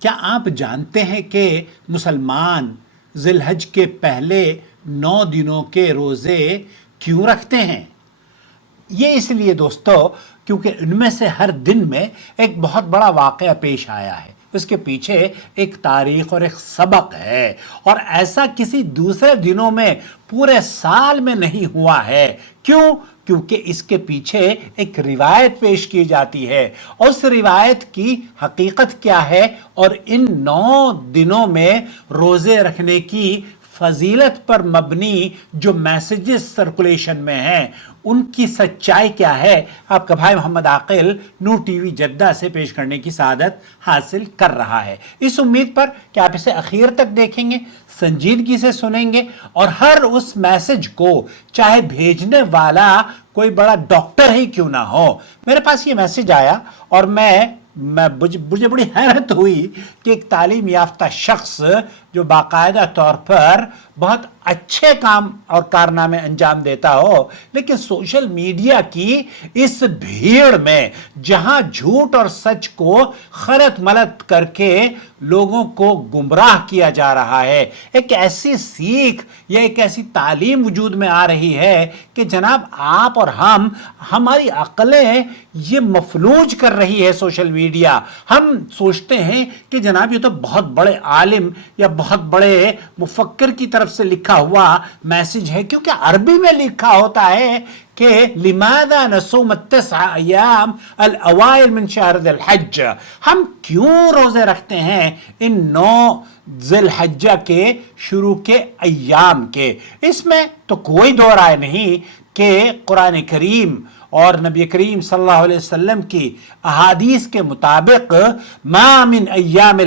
کیا آپ جانتے ہیں کہ مسلمان ذی الحج کے پہلے 9 دنوں کے روزے کیوں رکھتے ہیں؟ یہ اس لیے دوستو کیونکہ ان میں سے ہر دن میں ایک بہت بڑا واقعہ پیش آیا ہے، اس کے پیچھے ایک تاریخ اور ایک سبق ہے، اور ایسا کسی دوسرے دنوں میں پورے سال میں نہیں ہوا ہے۔ کیوں؟ کیونکہ اس کے پیچھے ایک روایت پیش کی جاتی ہے، اور اس روایت کی حقیقت کیا ہے اور ان 9 دنوں میں روزے رکھنے کی فضیلت پر مبنی جو میسیجز سرکولیشن میں ہیں ان کی سچائی کیا ہے، آپ کا بھائی محمد عاقل نور ٹی وی جدہ سے پیش کرنے کی سعادت حاصل کر رہا ہے، اس امید پر کہ آپ اسے اخیر تک دیکھیں گے، سنجیدگی سے سنیں گے، اور ہر اس میسج کو چاہے بھیجنے والا کوئی بڑا ڈاکٹر ہی کیوں نہ ہو۔ میرے پاس یہ میسج آیا اور مجھے بڑی حیرت ہوئی کہ ایک تعلیم یافتہ شخص جو باقاعدہ طور پر بہت اچھے کام اور کارنامے انجام دیتا ہو، لیکن سوشل میڈیا کی اس بھیڑ میں جہاں جھوٹ اور سچ کو خلط ملط کر کے لوگوں کو گمراہ کیا جا رہا ہے، ایک ایسی سیکھ یا ایک ایسی تعلیم وجود میں آ رہی ہے کہ جناب آپ اور ہماری عقلیں یہ مفلوج کر رہی ہے سوشل میڈیا۔ ہم سوچتے ہیں کہ جناب یہ تو بہت بڑے عالم یا بہت بڑے مفکر کی طرف سے لکھا ہوا میسج ہے، کیونکہ عربی میں لکھا ہوتا ہے کہ لماذا نصوم التسع ایام الاوائل من شہر ذی الحج، ہم کیوں روزے رکھتے ہیں ان 9 ذی الحجہ کے شروع کے ایام کے۔ اس میں تو کوئی دو رائے نہیں کہ قرآن کریم اور نبی کریم صلی اللہ علیہ وسلم کی احادیث کے مطابق ما من ایام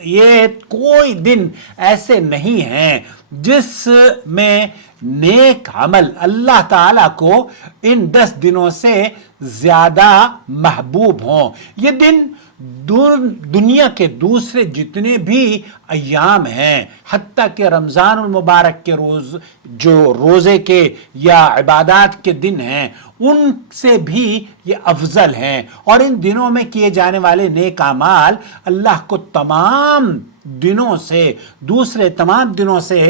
یہ کوئی دن ایسے نہیں ہیں جس میں نیک عمل اللہ تعالیٰ کو ان 10 دنوں سے زیادہ محبوب ہوں۔ یہ دن دنیا کے دوسرے جتنے بھی ایام ہیں، حتیٰ کہ رمضان المبارک کے جو روزے کے یا عبادات کے دن ہیں ان سے بھی یہ افضل ہیں، اور ان دنوں میں کیے جانے والے نیک اعمال اللہ کو تمام دنوں سے دوسرے تمام دنوں سے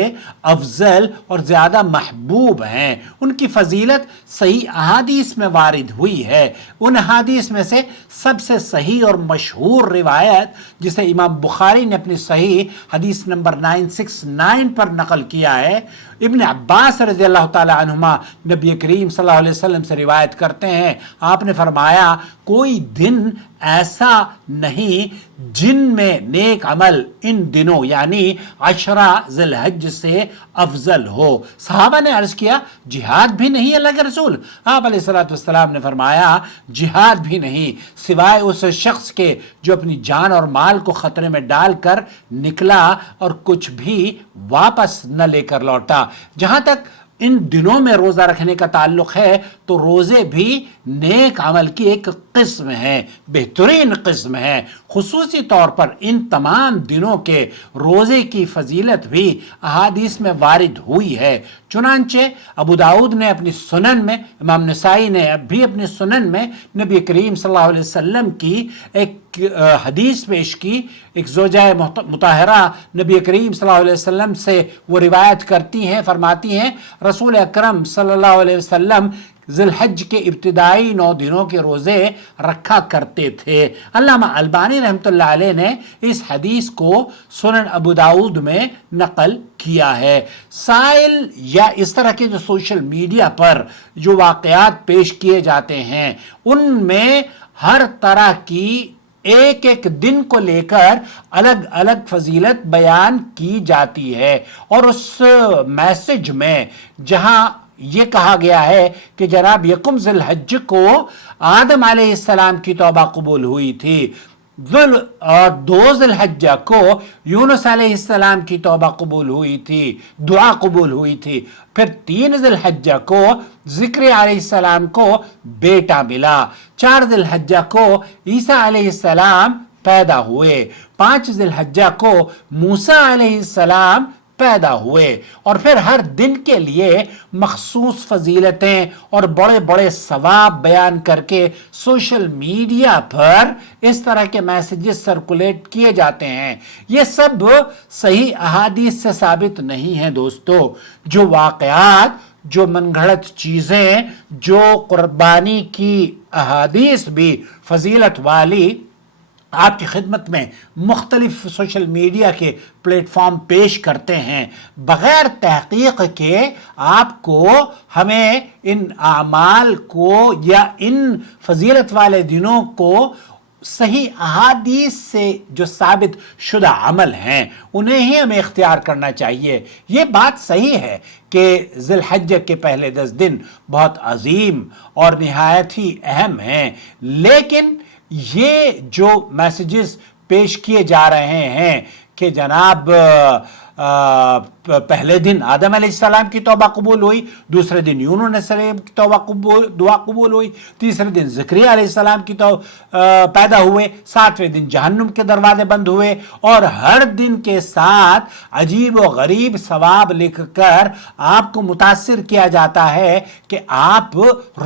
افضل اور زیادہ محبوب ہیں۔ ان کی فضیلت صحیح احادیث میں وارد ہوئی ہے۔ ان احادیث میں سے سب سے صحیح اور مشہور روایت جسے امام بخاری نے اپنی صحیح حدیث نمبر 969 پر نقل کیا ہے، ابن عباس رضی اللہ تعالی عنہما نبی کریم صلی اللہ علیہ وسلم سے روایت کرتے ہیں، آپ نے فرمایا کوئی دن ایسا نہیں جن میں نیک عمل ان دنوں یعنی 10 ذی الحج سے افضل ہو۔ صحابہ نے عرض کیا جہاد بھی نہیں اللہ کے رسول؟ آپ علیہ السلام نے فرمایا جہاد بھی نہیں، سوائے اس شخص کے جو اپنی جان اور مال کو خطرے میں ڈال کر نکلا اور کچھ بھی واپس نہ لے کر لوٹا۔ جہاں تک ان دنوں میں روزہ رکھنے کا تعلق ہے تو روزے بھی نیک عمل کی ایک قسم ہے، بہترین قسم ہے۔ خصوصی طور پر ان تمام دنوں کے روزے کی فضیلت بھی احادیث میں وارد ہوئی ہے۔ چنانچہ ابو داؤد نے اپنی سنن میں، امام نسائی نے بھی اپنی سنن میں نبی کریم صلی اللہ علیہ وسلم کی ایک حدیث پیش کی۔ ایک زوجہ مطہرہ نبی کریم صلی اللہ علیہ وسلم سے وہ روایت کرتی ہیں، فرماتی ہیں رسول اکرم صلی اللہ علیہ وسلم ذی الحج کے ابتدائی 9 دنوں کے روزے رکھا کرتے تھے۔ علامہ البانی رحمۃ اللہ علیہ نے اس حدیث کو سنن ابو داؤد میں نقل کیا ہے۔ سائل یا اس طرح کے جو سوشل میڈیا پر جو واقعات پیش کیے جاتے ہیں ان میں ہر طرح کی ایک ایک دن کو لے کر الگ الگ فضیلت بیان کی جاتی ہے، اور اس میسج میں جہاں یہ کہا گیا ہے کہ جناب یکم ذی الحج کو آدم علیہ السلام کی توبہ قبول ہوئی تھی، اور 2 ذی الحجہ کو یونس علیہ السلام کی توبہ قبول ہوئی تھی، دعا قبول ہوئی تھی، پھر 3 ذی الحجہ کو ذکر علیہ السلام کو بیٹا ملا، 4 ذی الحجہ کو عیسیٰ علیہ السلام پیدا ہوئے، 5 ذی الحجہ کو موسیٰ علیہ السلام پیدا ہوئے اور پھر ہر دن کے لیے مخصوص فضیلتیں اور بڑے بڑے ثواب بیان کر کے سوشل میڈیا پر اس طرح کے میسیجز سرکولیٹ کیے جاتے ہیں، یہ سب صحیح احادیث سے ثابت نہیں ہے دوستو۔ جو واقعات، جو من گھڑت چیزیں، جو قربانی کی احادیث بھی فضیلت والی آپ کی خدمت میں مختلف سوشل میڈیا کے پلیٹ فارم پیش کرتے ہیں، بغیر تحقیق کے آپ کو ہمیں ان اعمال کو یا ان فضیلت والے دنوں کو صحیح احادیث سے جو ثابت شدہ عمل ہیں انہیں ہی ہمیں اختیار کرنا چاہیے۔ یہ بات صحیح ہے کہ ذی الحجہ کے پہلے 10 دن بہت عظیم اور نہایت ہی اہم ہیں، لیکن یہ جو میسیجز پیش کیے جا رہے ہیں کہ جناب پہلے دن آدم علیہ السلام کی توبہ قبول ہوئی، دوسرے دن یونس علیہ السلام کی دعا قبول ہوئی، تیسرے دن زکریا علیہ السلام کی پیدا ہوئے، 7ویں دن جہنم کے دروازے بند ہوئے، اور ہر دن کے ساتھ عجیب و غریب ثواب لکھ کر آپ کو متاثر کیا جاتا ہے کہ آپ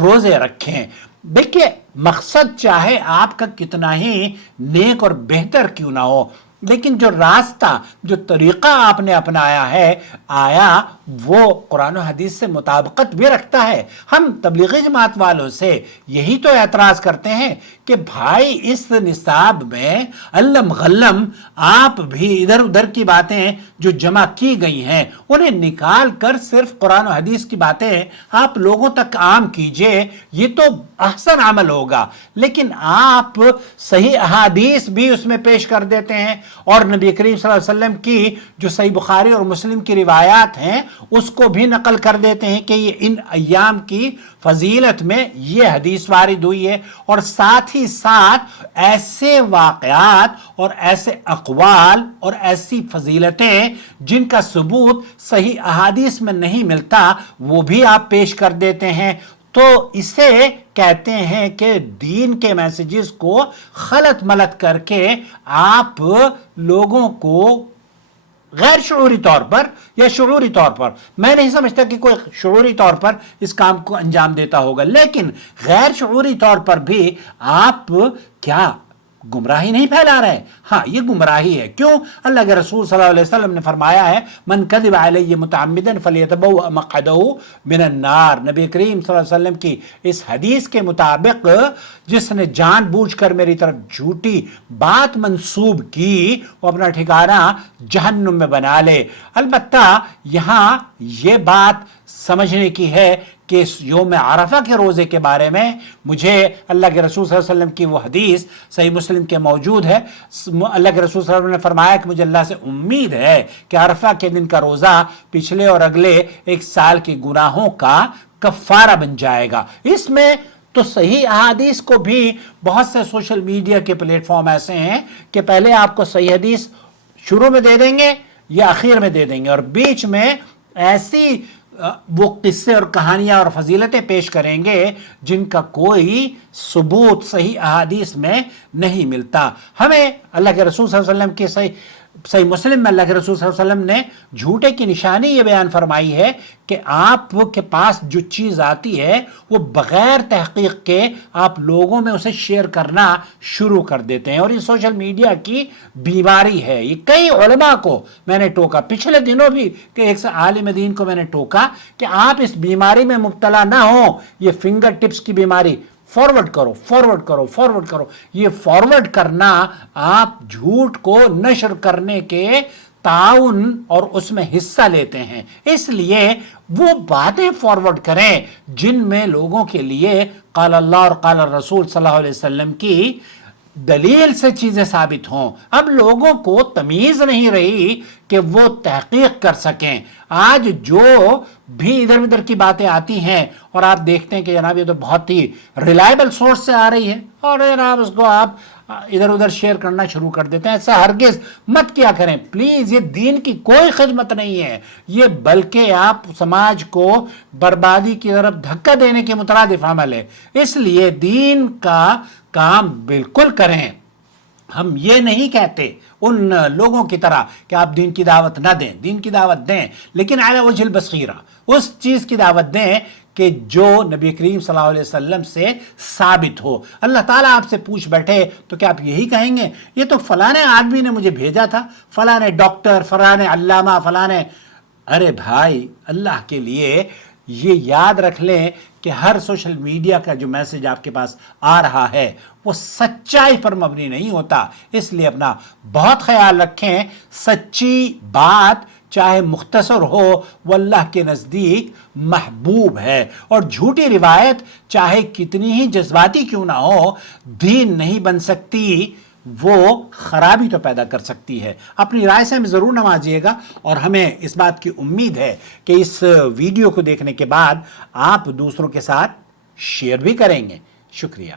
روزے رکھیں۔ دیکھیے، مقصد چاہے آپ کا کتنا ہی نیک اور بہتر کیوں نہ ہو، لیکن جو راستہ، جو طریقہ آپ نے اپنایا ہے، آیا وہ قرآن و حدیث سے مطابقت بھی رکھتا ہے؟ ہم تبلیغی جماعت والوں سے یہی تو اعتراض کرتے ہیں کہ بھائی اس نصاب میں علم غلم آپ بھی ادھر ادھر کی باتیں جو جمع کی گئی ہیں انہیں نکال کر صرف قرآن و حدیث کی باتیں آپ لوگوں تک عام کیجئے، یہ تو احسن عمل ہوگا۔ لیکن آپ صحیح احادیث بھی اس میں پیش کر دیتے ہیں، اور نبی کریم صلی اللہ علیہ وسلم کی جو صحیح بخاری اور مسلم کی روایات ہیں اس کو بھی نقل کر دیتے ہیں کہ یہ ان ایام کی فضیلت میں یہ حدیث وارد ہوئی ہے، اور ساتھ ہی ساتھ ایسے واقعات اور ایسے اقوال اور ایسی فضیلتیں جن کا ثبوت صحیح احادیث میں نہیں ملتا وہ بھی آپ پیش کر دیتے ہیں۔ تو اسے کہتے ہیں کہ دین کے میسیجز کو خلط ملط کر کے آپ لوگوں کو غیر شعوری طور پر یا شعوری طور پر، میں نہیں سمجھتا کہ کوئی شعوری طور پر اس کام کو انجام دیتا ہوگا، لیکن غیر شعوری طور پر بھی آپ کیا گمراہی نہیں پھیلا رہے؟ ہاں، یہ گمراہی ہے۔ کیوں؟ اللہ کے رسول صلی اللہ علیہ وسلم نے فرمایا ہے من کذب علی متعمدا فلیتبوأ مقعدہ من النار۔ نبی کریم صلی اللہ علیہ وسلم کی اس حدیث کے مطابق جس نے جان بوجھ کر میری طرف جھوٹی بات منسوب کی وہ اپنا ٹھکانہ جہنم میں بنا لے۔ البتہ یہاں یہ بات سمجھنے کی ہے کہ یوم عرفہ کے روزے کے بارے میں مجھے اللہ کے رسول صلی اللہ علیہ وسلم کی وہ حدیث صحیح مسلم کے موجود ہے، اللہ کے رسول صلی اللہ علیہ وسلم نے فرمایا کہ مجھے اللہ سے امید ہے کہ عرفہ کے دن کا روزہ پچھلے اور اگلے 1 سال کے گناہوں کا کفارہ بن جائے گا۔ اس میں تو صحیح احادیث کو بھی بہت سے سوشل میڈیا کے پلیٹ فارم ایسے ہیں کہ پہلے آپ کو صحیح حدیث شروع میں دے دیں گے یا اخیر میں دے دیں گے، اور بیچ میں ایسی وہ قصے اور کہانیاں اور فضیلتیں پیش کریں گے جن کا کوئی ثبوت صحیح احادیث میں نہیں ملتا۔ ہمیں اللہ کے رسول صلی اللہ علیہ وسلم کے صحیح مسلم میں اللہ کے رسول صلی اللہ علیہ وسلم نے جھوٹے کی نشانی یہ بیان فرمائی ہے کہ آپ کے پاس جو چیز آتی ہے وہ بغیر تحقیق کے آپ لوگوں میں اسے شیئر کرنا شروع کر دیتے ہیں، اور یہ سوشل میڈیا کی بیماری ہے۔ یہ کئی علماء کو میں نے ٹوکا، پچھلے دنوں بھی کہ ایک عالم دین کو میں نے ٹوکا کہ آپ اس بیماری میں مبتلا نہ ہوں، یہ فنگر ٹپس کی بیماری، فارورڈ کرو فارورڈ کرو فارورڈ کرو، یہ فارورڈ کرنا آپ جھوٹ کو نشر کرنے کے تعاون اور اس میں حصہ لیتے ہیں، اس لیے وہ باتیں فارورڈ کریں جن میں لوگوں کے لیے قال اللہ اور قال الرسول صلی اللہ علیہ وسلم کی دلیل سے چیزیں ثابت ہوں۔ اب لوگوں کو تمیز نہیں رہی کہ وہ تحقیق کر سکیں۔ آج جو بھی ادھر ادھر کی باتیں آتی ہیں اور آپ دیکھتے ہیں کہ جناب یہ تو بہت ہی ریلائبل سورس سے آ رہی ہے اور جناب اس کو آپ ادھر ادھر شیئر کرنا شروع کر دیتے ہیں، ایسا ہرگز مت کیا کریں پلیز۔ یہ دین کی کوئی خدمت نہیں ہے، یہ بلکہ آپ سماج کو بربادی کی طرف دھکا دینے کے مترادف عمل ہے۔ اس لیے دین کا کام بالکل کریں، ہم یہ نہیں کہتے ان لوگوں کی طرح کہ آپ دین کی دعوت نہ دیں، دین کی دعوت دیں، لیکن علی وجہ البصیرہ، اس چیز کی دعوت دیں کہ جو نبی کریم صلی اللہ علیہ وسلم سے ثابت ہو۔ اللہ تعالیٰ آپ سے پوچھ بیٹھے تو کیا آپ یہی کہیں گے یہ تو فلاں آدمی نے مجھے بھیجا تھا، فلاں ڈاکٹر، فلاں علامہ، فلاں؟ ارے بھائی، اللہ کے لیے یہ یاد رکھ لیں کہ ہر سوشل میڈیا کا جو میسج آپ کے پاس آ رہا ہے وہ سچائی پر مبنی نہیں ہوتا، اس لیے اپنا بہت خیال رکھیں۔ سچی بات چاہے مختصر ہو وہ اللہ کے نزدیک محبوب ہے، اور جھوٹی روایت چاہے کتنی ہی جذباتی کیوں نہ ہو دین نہیں بن سکتی، وہ خرابی تو پیدا کر سکتی ہے۔ اپنی رائے سے ہمیں ضرور نوازیے گا، اور ہمیں اس بات کی امید ہے کہ اس ویڈیو کو دیکھنے کے بعد آپ دوسروں کے ساتھ شیئر بھی کریں گے۔ شکریہ۔